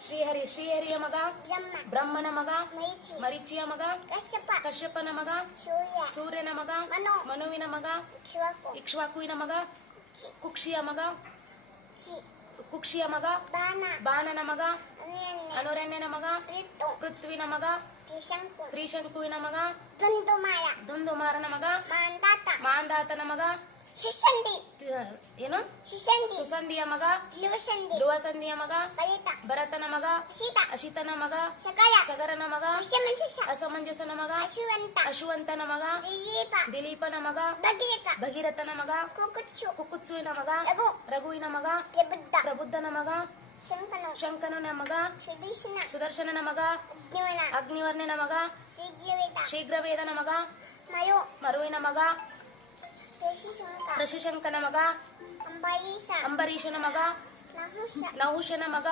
ಶ್ರೀಹರಿಯ ಮಗ ಬ್ರಹ್ಮನ ಮಗ ಮರೀಚಿಯ ಮಗ ಕಶ್ಯಪನ ಮಗ ಸೂರ್ಯನ ಮಗ ಮನುವಿನ ಮಗ ಇಕ್ಷ್ವಾಕುವಿನ ಮಗ ಕುಕ್ಷಿಯ ಮಗ ಬಾಣನ ಮಗ ಅನುರಣ್ಯನ ಮಗ ಪೃಥ್ವಿನ ಮಗ ತ್ರಿಶಂಕುವಿನ ಮಗ ದುಂದುಮಾರನ ಮಗ ಮಾಂಧಾತನ ಮಗ ಏನು ಸುಸಂಧಿಯ ಮಗ ಧ್ರುವಸಂಧಿಯ ಮಗ ಭರತನ ಮಗ ಅಶಿತನ ಮಗ ಸಗರನ ಮಗ ಅಸಮಂಜಸನ ಮಗ ಅಶುವಂತನ ಮಗ ದಿಲೀಪನ ಮಗ ಭಗೀರಥನ ಮಗ ಕುಕುತ್ಸುವಿನ ಮಗ ರಘುವಿನ ಮಗ ಪ್ರಬುದ್ಧನ ಮಗ ಶಂಕನನ ಮಗ ಸುದರ್ಶನನ ಮಗ ಅಗ್ನಿವರ್ಣನ ಮಗ ಶೀಘ್ರವೇದನ ಮಗ ಮರುವಿನ ಮಗ ಋಷಿಶಂಕನ ಮಗ ಅಂಬರೀಷನ ಮಗ ನಹುಷನ ಮಗ